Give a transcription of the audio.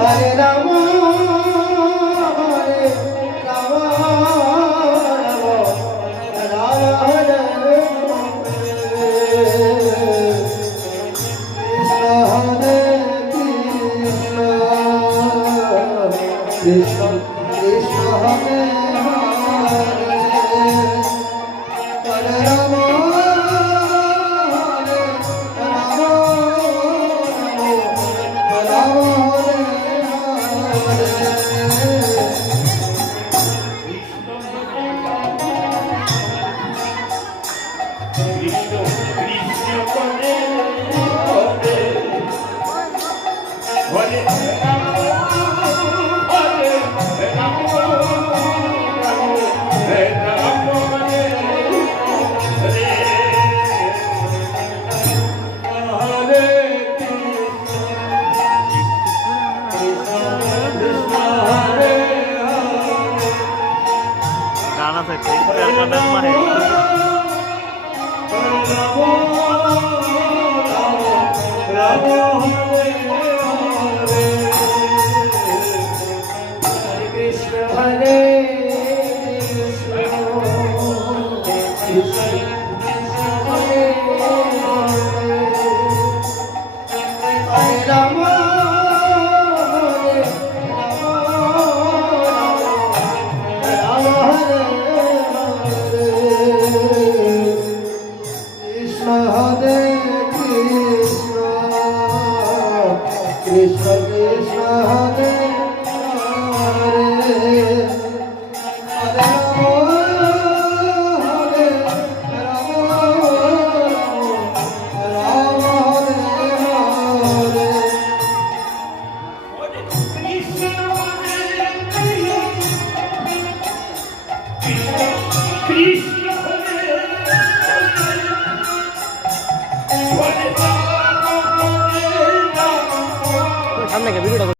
Hare Rama, Hare Rama, Rama Hare Krishna Krishna Hare Hare Hare Rama Hare Rama Rama Hare Hare Krishna Krishna Hare Hare Hare गाना से प्यार का नगमा है Krishna Hare Krishna Krishna Hare Hare Rama Hare Rama Rama Hare Krishna Hare Krishna Krishna Krishna Hare সামনে কে ভিডিওটা